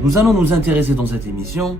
Nous allons nous intéresser dans cette émission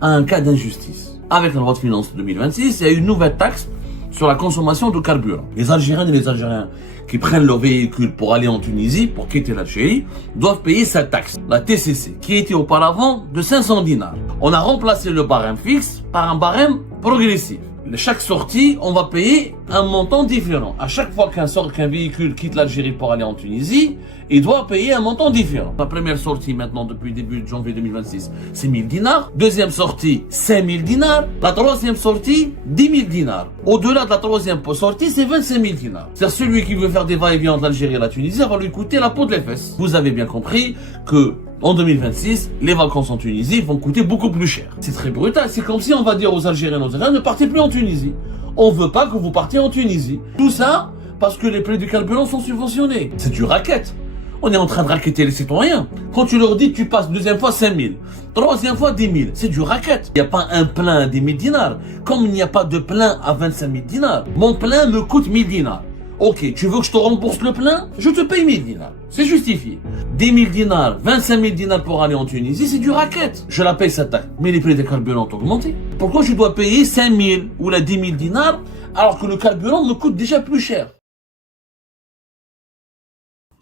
à un cas d'injustice. Avec la loi de finances 2026, il y a une nouvelle taxe sur la consommation de carburant. Les Algériennes et les Algériens qui prennent leur véhicule pour aller en Tunisie, pour quitter l'Algérie, doivent payer cette taxe, la TCC, qui était auparavant de 500 dinars. On a remplacé le barème fixe par un barème progressif. Chaque sortie, on va payer un montant différent. À chaque fois qu'un véhicule quitte l'Algérie pour aller en Tunisie, il doit payer un montant différent. La première sortie maintenant depuis début de janvier 2026, c'est 1000 dinars. Deuxième sortie, 5000 dinars. La troisième sortie, 10 000 dinars. Au-delà de la troisième sortie, c'est 25 000 dinars. C'est-à-dire celui qui veut faire des va-et-vient entre l'Algérie et la Tunisie, ça va lui coûter la peau de les fesses. Vous avez bien compris que en 2026, les vacances en Tunisie vont coûter beaucoup plus cher. C'est très brutal. C'est comme si on va dire aux Algériens et aux Algériens, ne partez plus en Tunisie. On veut pas que vous partiez en Tunisie. Tout ça parce que les prix du carburant sont subventionnés. C'est du racket. On est en train de racketter les citoyens. Quand tu leur dis, tu passes deuxième fois 5 000, troisième fois 10 000, c'est du racket. Il n'y a pas un plein à 10 000 dinars. Comme il n'y a pas de plein à 25 000 dinars. Mon plein me coûte 1000 dinars. Ok, tu veux que je te rembourse le plein? Je te paye 1000 dinars. C'est justifié. 10 000 dinars, 25 000 dinars pour aller en Tunisie, c'est du racket. Je la paye cette taxe. Mais les prix des carburants ont augmenté. Pourquoi je dois payer 5 000 ou la 10 000 dinars alors que le carburant me coûte déjà plus cher?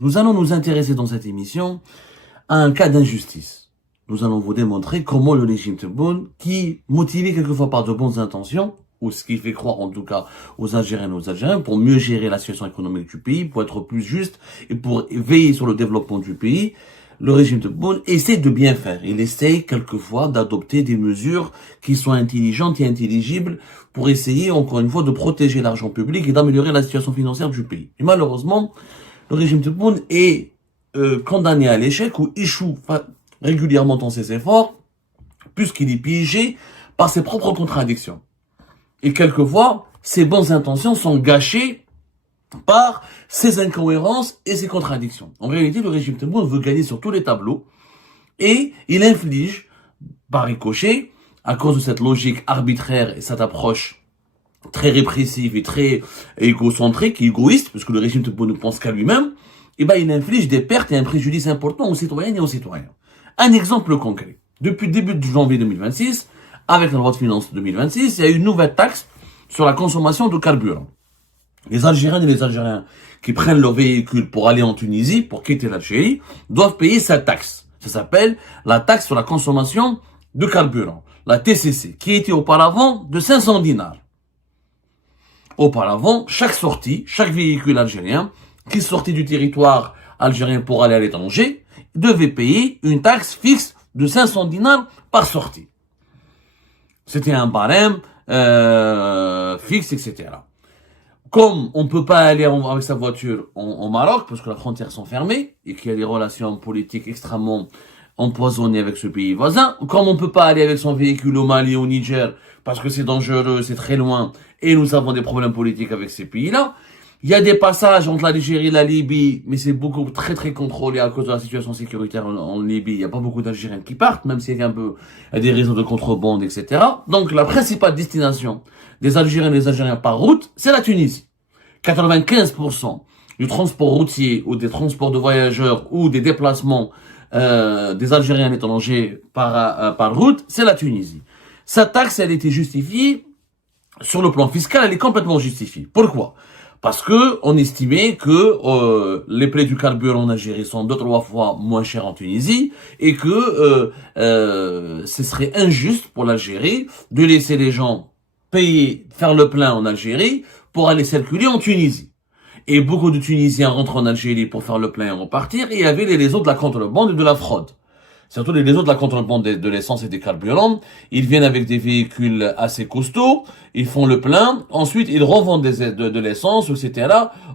Nous allons nous intéresser dans cette émission à un cas d'injustice. Nous allons vous démontrer comment le régime Tebboune, qui, motivé quelquefois par de bonnes intentions, ou ce qui fait croire en tout cas aux Algériens et aux Algériens, pour mieux gérer la situation économique du pays, pour être plus juste et pour veiller sur le développement du pays, le régime Tebboune essaie de bien faire. Il essaie quelquefois d'adopter des mesures qui sont intelligentes et intelligibles pour essayer encore une fois de protéger l'argent public et d'améliorer la situation financière du pays. Et malheureusement, le régime Tebboune est condamné à l'échec ou échoue régulièrement dans ses efforts puisqu'il est piégé par ses propres contradictions. Et quelquefois, ses bonnes intentions sont gâchées par ses incohérences et ses contradictions. En réalité, le régime Tebboune veut gagner sur tous les tableaux et il inflige, par ricochet, à cause de cette logique arbitraire et cette approche très répressive et très égocentrique, égoïste, parce que le régime Tebboune ne pense qu'à lui-même, et ben il inflige des pertes et un préjudice important aux citoyennes et aux citoyens. Un exemple concret. Depuis début de janvier 2026, avec la loi de finances 2026, il y a une nouvelle taxe sur la consommation de carburant. Les Algériennes et les Algériens qui prennent leur véhicule pour aller en Tunisie, pour quitter l'Algérie, doivent payer cette taxe. Ça s'appelle la taxe sur la consommation de carburant, la TCC, qui était auparavant de 500 dinars. Auparavant, chaque sortie, chaque véhicule algérien qui sortait du territoire algérien pour aller à l'étranger devait payer une taxe fixe de 500 dinars par sortie. C'était un barème fixe, etc. Comme on ne peut pas aller avec sa voiture au Maroc, parce que les frontières sont fermées, et qu'il y a des relations politiques extrêmement empoisonnées avec ce pays voisin, comme on ne peut pas aller avec son véhicule au Mali, au Niger, parce que c'est dangereux, c'est très loin, et nous avons des problèmes politiques avec ces pays-là, il y a des passages entre l'Algérie et la Libye, mais c'est beaucoup très très contrôlé à cause de la situation sécuritaire en Libye. Il n'y a pas beaucoup d'Algériens qui partent, même s'il y a il y a des réseaux de contrebande, etc. Donc la principale destination des Algériens et des Algériens par route, c'est la Tunisie. 95% du transport routier ou des transports de voyageurs ou des déplacements des Algériens à l'étranger par route, c'est la Tunisie. Cette taxe, elle était justifiée sur le plan fiscal, elle est complètement justifiée. Pourquoi ? Parce que on estimait que les prix du carburant en Algérie sont 2-3 fois moins chers en Tunisie et que ce serait injuste pour l'Algérie de laisser les gens faire le plein en Algérie pour aller circuler en Tunisie. Et beaucoup de Tunisiens rentrent en Algérie pour faire le plein et repartir, et il y avait les réseaux de la contrebande et de la fraude. Surtout les réseaux de la contrebande de l'essence et des carburants. Ils viennent avec des véhicules assez costauds, ils font le plein, ensuite ils revendent de l'essence, etc.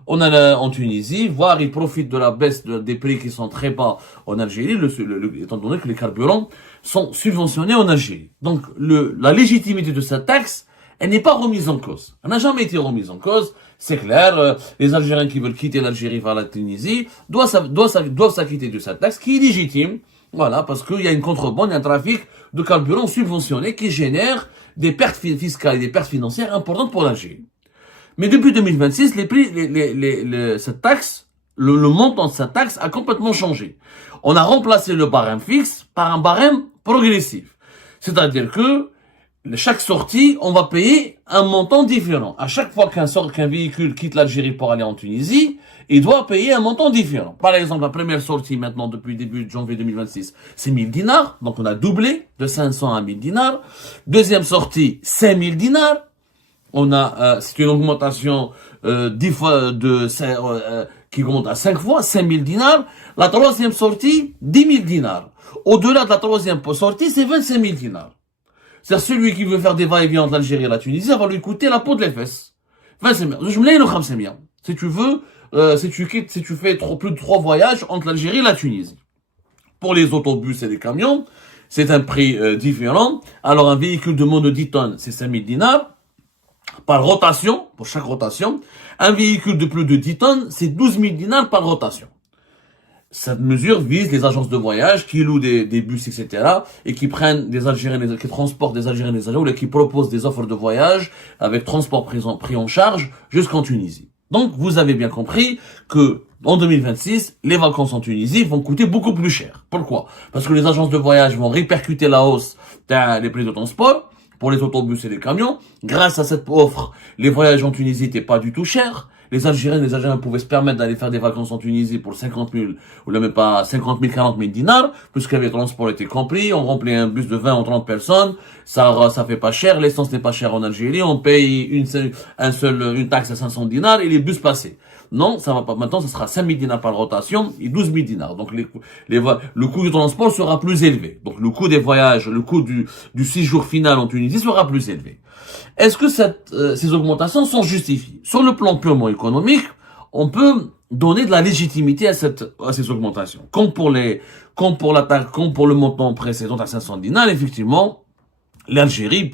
En Tunisie, voire ils profitent de la baisse des prix qui sont très bas en Algérie, étant donné que les carburants sont subventionnés en Algérie. Donc la légitimité de cette taxe, elle n'est pas remise en cause. Elle n'a jamais été remise en cause. C'est clair, les Algériens qui veulent quitter l'Algérie vers la Tunisie doivent s'acquitter de cette taxe qui est légitime. Voilà, parce qu'il y a une contrebande, il y a un trafic de carburant subventionné qui génère des pertes fiscales et des pertes financières importantes pour l'Algérie. Mais depuis 2026, cette taxe le montant de cette taxe a complètement changé. On a remplacé le barème fixe par un barème progressif. C'est-à-dire que chaque sortie, on va payer un montant différent. À chaque fois qu'un véhicule quitte l'Algérie pour aller en Tunisie, il doit payer un montant différent. Par exemple, la première sortie maintenant depuis début de janvier 2026, c'est 1000 dinars. Donc on a doublé de 500 à 1000 dinars. Deuxième sortie, 5000 dinars. C'est une augmentation 10 fois qui monte à 5 fois, 5000 dinars. La troisième sortie, 10 000 dinars. Au-delà de la troisième sortie, c'est 25 000 dinars. C'est-à-dire celui qui veut faire des va-et-vient entre l'Algérie et la Tunisie, ça va lui coûter la peau de les fesses. 25 000. Je me l'ai le 50 000. Si tu veux, si tu fais plus de 3 voyages entre l'Algérie et la Tunisie. Pour les autobus et les camions, c'est un prix différent. Alors un véhicule de moins de 10 tonnes, c'est 5 000 dinars. Par rotation, pour chaque rotation. Un véhicule de plus de 10 tonnes, c'est 12 000 dinars par rotation. Cette mesure vise les agences de voyage qui louent des bus, etc. et qui prennent des Algériens, qui transportent des Algériens, et qui proposent des offres de voyage avec transport pris en charge jusqu'en Tunisie. Donc, vous avez bien compris que en 2026, les vacances en Tunisie vont coûter beaucoup plus cher. Pourquoi? Parce que les agences de voyage vont répercuter la hausse des prix de transport pour les autobus et les camions. Grâce à cette offre, les voyages en Tunisie n'étaient pas du tout chers. Les Algériens pouvaient se permettre d'aller faire des vacances en Tunisie pour 50 000, ou même pas 50 000, 40 000 dinars, puisque les transports étaient compris, on remplit un bus de 20 ou 30 personnes, ça fait pas cher, l'essence n'est pas chère en Algérie, on paye une taxe à 500 dinars et les bus passés. Non, ça va pas. Maintenant, ça sera 5 000 dinars par rotation et 12 000 dinars. Donc, le coût du transport sera plus élevé. Donc, le coût des voyages, le coût du séjour final en Tunisie sera plus élevé. Est-ce que ces augmentations sont justifiées? Sur le plan purement économique, on peut donner de la légitimité à ces augmentations. Comme pour le montant précédent à 500 dinars, effectivement, l'Algérie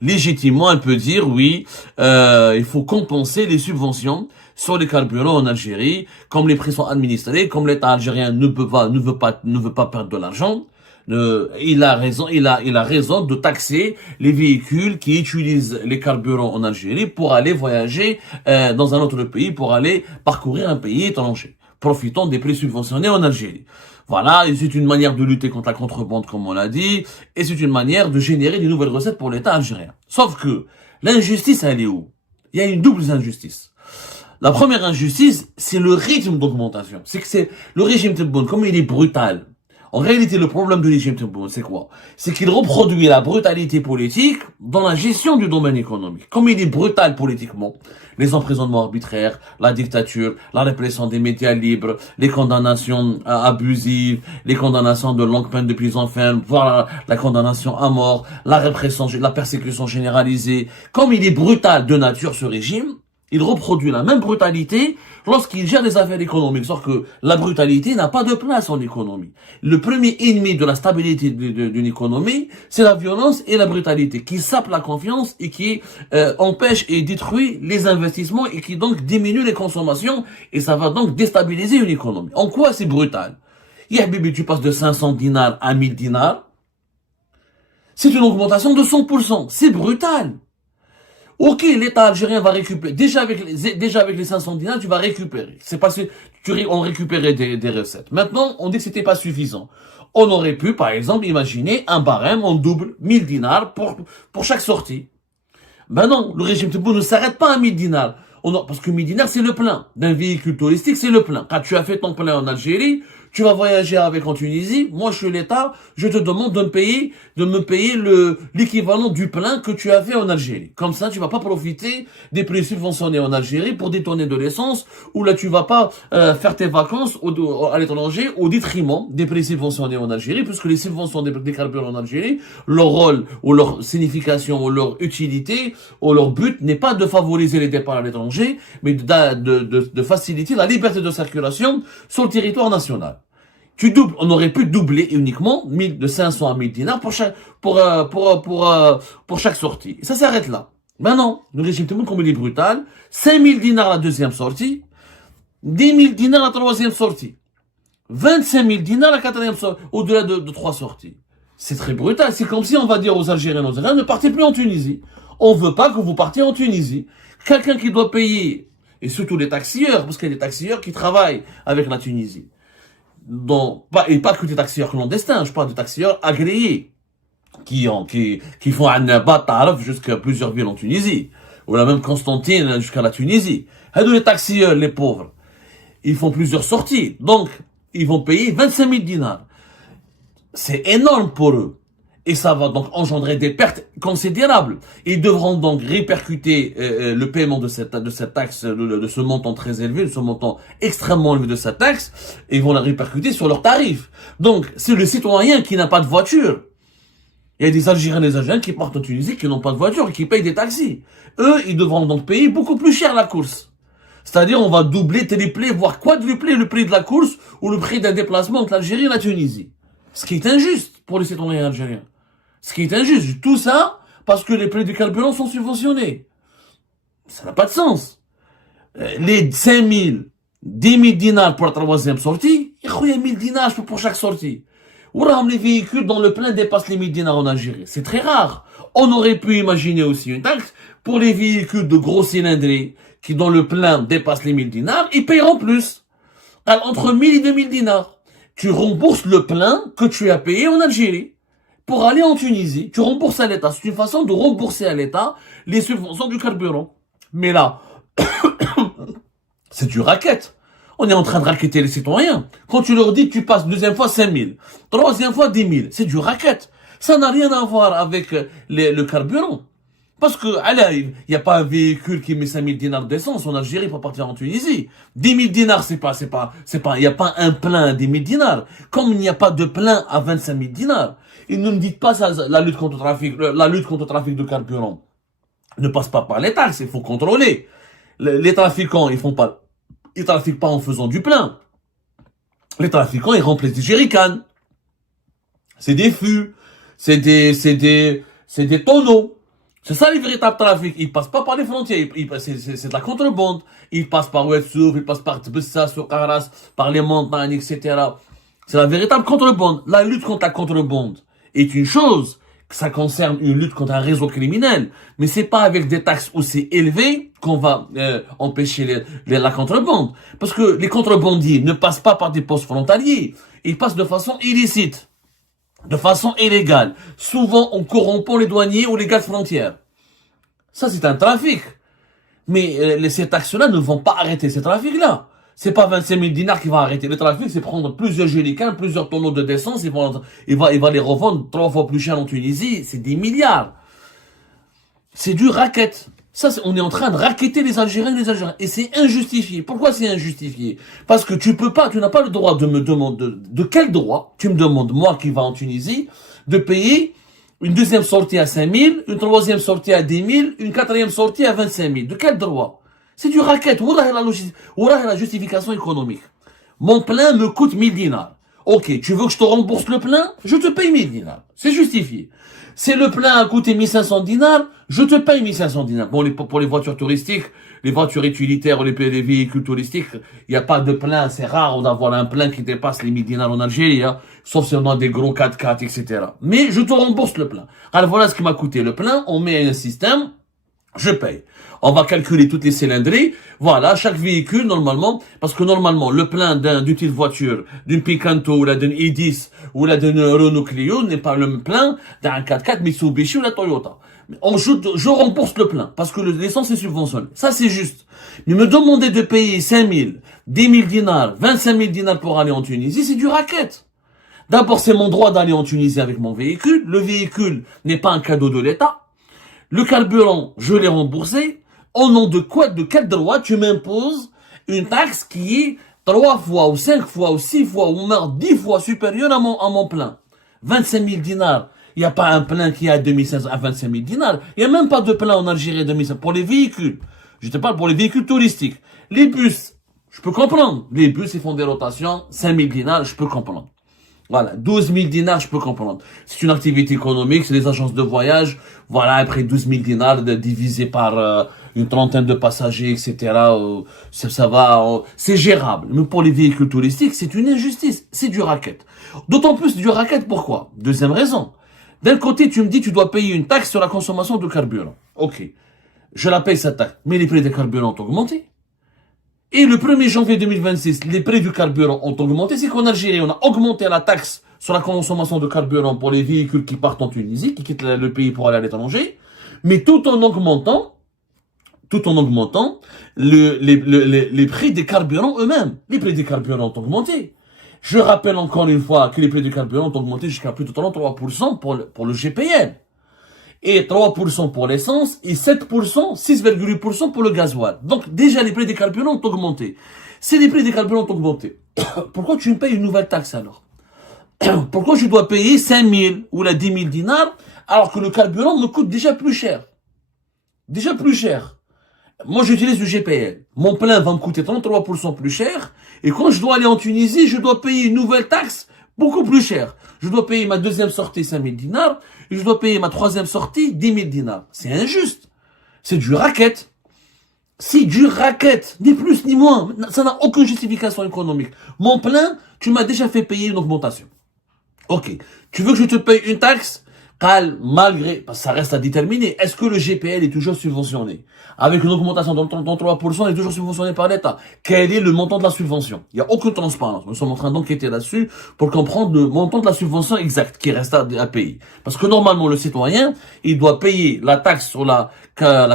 légitimement, elle peut dire oui, il faut compenser les subventions sur les carburants en Algérie, comme les prix sont administrés, comme l'État algérien ne veut pas perdre de l'argent. Il a raison de taxer les véhicules qui utilisent les carburants en Algérie pour aller voyager dans un autre pays, pour aller parcourir un pays étranger, profitant des prix subventionnés en Algérie. Voilà, et c'est une manière de lutter contre la contrebande, comme on l'a dit, et c'est une manière de générer de nouvelles recettes pour l'État algérien. Sauf que l'injustice, elle est où? Il y a une double injustice. La première injustice, c'est le rythme d'augmentation. C'est le régime Tebboune, comme il est brutal. En réalité, le problème du régime Tebboune, c'est quoi? C'est qu'il reproduit la brutalité politique dans la gestion du domaine économique. Comme il est brutal politiquement, les emprisonnements arbitraires, la dictature, la répression des médias libres, les condamnations abusives, les condamnations de longue peine de prison ferme, voire la condamnation à mort, la répression, la persécution généralisée. Comme il est brutal de nature, ce régime, il reproduit la même brutalité lorsqu'il gère les affaires économiques. Sauf que la brutalité n'a pas de place en économie. Le premier ennemi de la stabilité d'une économie, c'est la violence et la brutalité, qui sapent la confiance et qui empêchent et détruisent les investissements et qui donc diminuent les consommations, et ça va donc déstabiliser une économie. En quoi c'est brutal? Bibi, tu passes de 500 dinars à 1000 dinars. C'est une augmentation de 100%. C'est brutal. Ok, l'État algérien va récupérer. Déjà avec les 500 dinars, tu vas récupérer. C'est parce que on récupérait des recettes. Maintenant, on dit que c'était pas suffisant. On aurait pu, par exemple, imaginer un barème en double, 1000 dinars pour chaque sortie. Ben non, le régime Tebboune ne s'arrête pas à 1000 dinars. Parce que 1000 dinars, c'est le plein. D'un véhicule touristique, c'est le plein. Quand tu as fait ton plein en Algérie, tu vas voyager avec en Tunisie. Moi, je suis l'État. Je te demande de me payer l'équivalent du plein que tu as fait en Algérie. Comme ça, tu vas pas profiter des prix subventionnés en Algérie pour détourner de l'essence, ou là, tu vas pas faire tes vacances à l'étranger au détriment des prix subventionnés en Algérie, puisque les subventions des carburants en Algérie, leur rôle ou leur signification ou leur utilité ou leur but n'est pas de favoriser les départs à l'étranger, mais de faciliter la liberté de circulation sur le territoire national. On aurait pu doubler uniquement de 500 à 1000 dinars pour chaque sortie. Et ça s'arrête là. Maintenant, le régime Tebboune, comme il est brutal, 5000 dinars la deuxième sortie, 10 000 dinars la troisième sortie, 25 000 dinars la quatrième sortie, au-delà de 3 sorties. C'est très brutal. C'est comme si on va dire aux Algériens, ne partez plus en Tunisie. On veut pas que vous partiez en Tunisie. Quelqu'un qui doit payer Et surtout les taxieurs, parce qu'il y a des taxieurs qui travaillent avec la Tunisie. Et pas que des taxieurs clandestins, je parle de taxieurs agréés, qui font un batarf jusqu'à plusieurs villes en Tunisie. Ou la même Constantine jusqu'à la Tunisie. Et les taxieurs, les pauvres, ils font plusieurs sorties. Donc, ils vont payer 25 000 dinars. C'est énorme pour eux. Et ça va donc engendrer des pertes considérables. Ils devront donc répercuter le paiement de cette taxe, de ce montant très élevé, de ce montant extrêmement élevé de cette taxe, et ils vont la répercuter sur leurs tarifs. Donc, c'est le citoyen qui n'a pas de voiture. Il y a des Algériens et des Algériens qui partent en Tunisie, qui n'ont pas de voiture et qui payent des taxis. Eux, ils devront donc payer beaucoup plus cher la course. C'est-à-dire, on va doubler, tripler, voire quadrupler le prix de la course ou le prix d'un déplacement entre l'Algérie et la Tunisie. Ce qui est injuste pour les citoyens algériens. Ce qui est injuste. Tout ça parce que les prix du carburant sont subventionnés. Ça n'a pas de sens. Les 5 000, 10 000 dinars pour la troisième sortie, il y a 1000 dinars pour chaque sortie. Ou les véhicules dont le plein dépasse les 1000 dinars en Algérie. C'est très rare. On aurait pu imaginer aussi une taxe pour les véhicules de gros cylindrés qui, dont le plein dépasse les 1000 dinars, ils paieront plus. Alors, entre 1000 et 2000 dinars. Tu rembourses le plein que tu as payé en Algérie. Pour aller en Tunisie, tu rembourses à l'État. C'est une façon de rembourser à l'État les subventions du carburant. Mais là, c'est du racket. On est en train de racketter les citoyens. Quand tu leur dis que tu passes deuxième fois 5 000, troisième fois 10 000, c'est du racket. Ça n'a rien à voir avec le carburant. Parce que, il n'y a pas un véhicule qui met 5 000 dinars d'essence en Algérie pour partir en Tunisie. 10 000 dinars, il n'y a pas un plein à 10 000 dinars. Comme il n'y a pas de plein à 25 000 dinars. Et ne me dites pas ça, la lutte contre le trafic de carburant ne passe pas par les taxes, il faut contrôler. Les trafiquants, ils trafiquent pas en faisant du plein. Les trafiquants, ils remplissent des jerrycans. C'est des fûts. C'est des tonneaux. C'est ça les véritables trafics. Ils passent pas par les frontières. C'est de la contrebande. Ils passent par Ouedsouf, ils passent par Tbessa, sur Karas, par les montagnes, etc. C'est la véritable contrebande. La lutte contre la contrebande est une chose, que ça concerne une lutte contre un réseau criminel. Mais c'est pas avec des taxes aussi élevées qu'on va empêcher la contrebande. Parce que les contrebandiers ne passent pas par des postes frontaliers. Ils passent de façon illicite. De façon illégale, souvent en corrompant les douaniers ou les gardes frontières. Ça, c'est un trafic. Mais ces taxes-là ne vont pas arrêter ces trafics-là. C'est pas 25 000 dinars qui va arrêter le trafic, c'est prendre plusieurs jerrycans, plusieurs tonneaux de d'essence, il va les revendre 3 fois plus cher en Tunisie, c'est des milliards. C'est du racket. Ça, on est en train de racketter les Algériens et les Algériens. Et c'est injustifié. Pourquoi c'est injustifié? Parce que tu n'as pas le droit de me demander, de quel droit tu me demandes, moi qui va en Tunisie, de payer une deuxième sortie à 5 000, une troisième sortie à 10 000, une quatrième sortie à 25 000. De quel droit? C'est du racket. Où est la justification économique? Mon plein me coûte 1000 dinars. Ok, tu veux que je te rembourse le plein? Je te paye 1000 dinars. C'est justifié. Si le plein a coûté 1500 dinars, je te paye 1500 dinars. Bon, pour les voitures touristiques, les voitures utilitaires ou les véhicules touristiques, il n'y a pas de plein. C'est rare d'avoir un plein qui dépasse les 1000 dinars en Algérie, hein, sauf si on a des gros 4x4, etc. Mais je te rembourse le plein. Alors voilà ce qui m'a coûté le plein. On met un système. Je paye. On va calculer toutes les cylindries. Voilà, chaque véhicule, normalement, parce que normalement, le plein d'une petite voiture, d'une Picanto, ou là d'une i10, ou là d'une Renault Clio, n'est pas le plein d'un 4x4 Mitsubishi ou la Toyota. Je rembourse le plein, parce que l'essence est subventionnée. Ça, c'est juste. Mais me demander de payer 5 000, 10 000 dinars, 25 000 dinars pour aller en Tunisie, c'est du racket. D'abord, c'est mon droit d'aller en Tunisie avec mon véhicule. Le véhicule n'est pas un cadeau de l'État. Le carburant, je l'ai remboursé. Au nom de quoi, de quel droit tu m'imposes une taxe qui est 3 fois ou 5 fois ou 6 fois ou même 10 fois supérieure à mon plein? 25 000 dinars. Il n'y a pas un plein qui est à 2500 à 25 000 dinars. Il n'y a même pas de plein en Algérie à 2500 pour les véhicules. Je te parle pour les véhicules touristiques. Les bus, je peux comprendre. Les bus, ils font des rotations. 5 000 dinars, je peux comprendre. Voilà, 12 000 dinars, je peux comprendre. C'est une activité économique, c'est des agences de voyage. Voilà, après 12 000 dinars divisé par une trentaine de passagers, etc. Ça va, c'est gérable. Mais pour les véhicules touristiques, c'est une injustice. C'est du racket. D'autant plus du racket, pourquoi? Deuxième raison. D'un côté, tu me dis, tu dois payer une taxe sur la consommation de carburant. Ok. Je la paye cette taxe. Mais les prix des carburants ont augmenté. Et le 1er janvier 2026, les prix du carburant ont augmenté. C'est qu'en Algérie, on a augmenté la taxe sur la consommation de carburant pour les véhicules qui partent en Tunisie, qui quittent le pays pour aller à l'étranger, mais tout en augmentant les prix des carburants eux-mêmes. Les prix des carburants ont augmenté. Je rappelle encore une fois que les prix du carburant ont augmenté jusqu'à plus de 33% pour le GPL. Et 3% pour l'essence et 7%, 6,8% pour le gasoil. Donc déjà les prix des carburants ont augmenté. Si les prix des carburants ont augmenté, pourquoi tu me payes une nouvelle taxe alors? Pourquoi je dois payer 5 000 ou la 10 000 dinars alors que le carburant me coûte déjà plus cher? Déjà plus cher. Moi, j'utilise du GPL. Mon plein va me coûter 33% plus cher. Et quand je dois aller en Tunisie, je dois payer une nouvelle taxe beaucoup plus chère. Je dois payer ma deuxième sortie 5 000 dinars. Et je dois payer ma troisième sortie 10 000 dinars. C'est injuste. C'est du racket. C'est du racket. Ni plus ni moins. Ça n'a aucune justification économique. Mon plein, tu m'as déjà fait payer une augmentation. Ok. Tu veux que je te paye une taxe? Malgré, parce que ça reste à déterminer, est-ce que le GPL est toujours subventionné? Avec une augmentation de 33%, il est toujours subventionné par l'État. Quel est le montant de la subvention? Il n'y a aucune transparence. Nous sommes en train d'enquêter là-dessus pour comprendre le montant de la subvention exact qui reste à payer. Parce que normalement, le citoyen, il doit payer la taxe sur la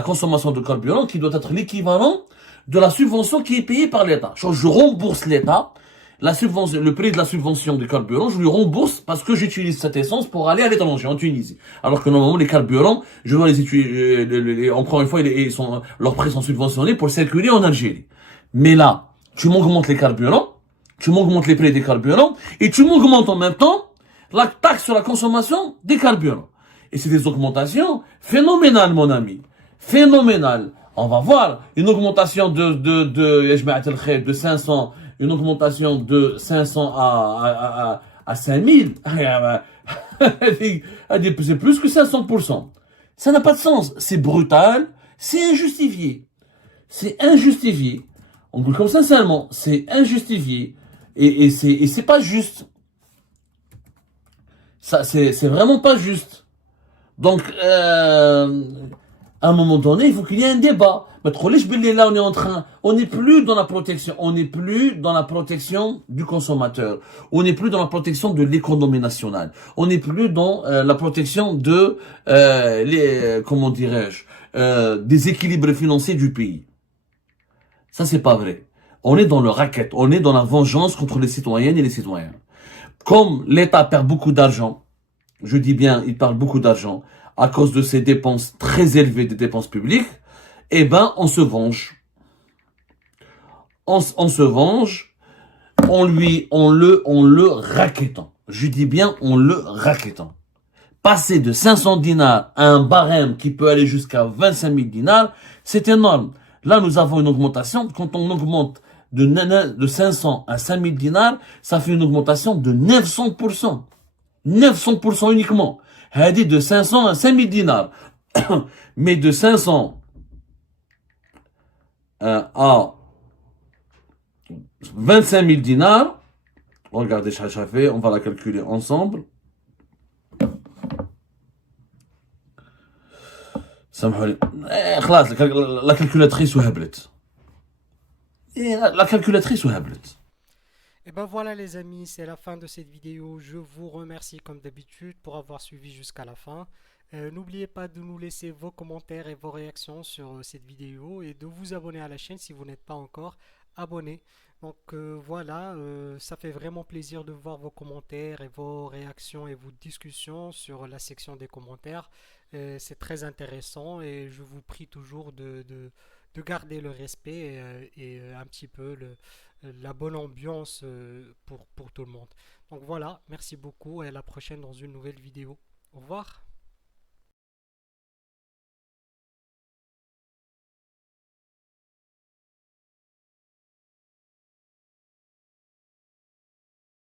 consommation de carburant qui doit être l'équivalent de la subvention qui est payée par l'État. Je rembourse l'État. La subvention, le prix de la subvention du carburant, je lui rembourse parce que j'utilise cette essence pour aller à l'étranger, en Tunisie. Alors que normalement, les carburants, je dois les utiliser, encore une fois, leurs prix sont subventionnés pour circuler en Algérie. Mais là, tu m'augmentes les carburants, tu m'augmentes les prix des carburants, et tu m'augmentes en même temps la taxe sur la consommation des carburants. Et c'est des augmentations phénoménales, mon ami. Phénoménales. On va voir une augmentation de 500, une augmentation de 500 à 5000. C'est plus que 500%. Ça n'a pas de sens. C'est brutal. C'est injustifié. C'est injustifié. On dit comme sincèrement, c'est injustifié. Et c'est pas juste. Ça, c'est vraiment pas juste. Donc, à un moment donné, il faut qu'il y ait un débat. Mais là, on n'est plus dans la protection, on n'est plus dans la protection du consommateur, on n'est plus dans la protection de l'économie nationale, on n'est plus dans la protection de comment dirais-je, des équilibres financiers du pays. Ça, c'est pas vrai. On est dans le racket, on est dans la vengeance contre les citoyennes et les citoyens. Comme l'État perd beaucoup d'argent, je dis bien, il perd beaucoup d'argent à cause de ses dépenses très élevées des dépenses publiques, eh ben, on se venge. On se venge, on le raquettant. Je dis bien, on le raquettant. Passer de 500 dinars à un barème qui peut aller jusqu'à 25 000 dinars, c'est énorme. Là, nous avons une augmentation. Quand on augmente de 500 à 5 000 dinars, ça fait une augmentation de 900%. 900% uniquement. Elle dit de 500 à 5 000 dinars. Mais de 500 à 25 000 dinars, regardez, ça fait, on va la calculer ensemble. La calculatrice ou Hablet. La calculatrice ou Hablet. Et ben voilà les amis, c'est la fin de cette vidéo. Je vous remercie comme d'habitude pour avoir suivi jusqu'à la fin. N'oubliez pas de nous laisser vos commentaires et vos réactions sur cette vidéo et de vous abonner à la chaîne si vous n'êtes pas encore abonné. Donc voilà, ça fait vraiment plaisir de voir vos commentaires et vos réactions et vos discussions sur la section des commentaires. C'est très intéressant et je vous prie toujours de garder le respect et un petit peu la bonne ambiance pour tout le monde. Donc voilà, merci beaucoup et à la prochaine dans une nouvelle vidéo. Au revoir.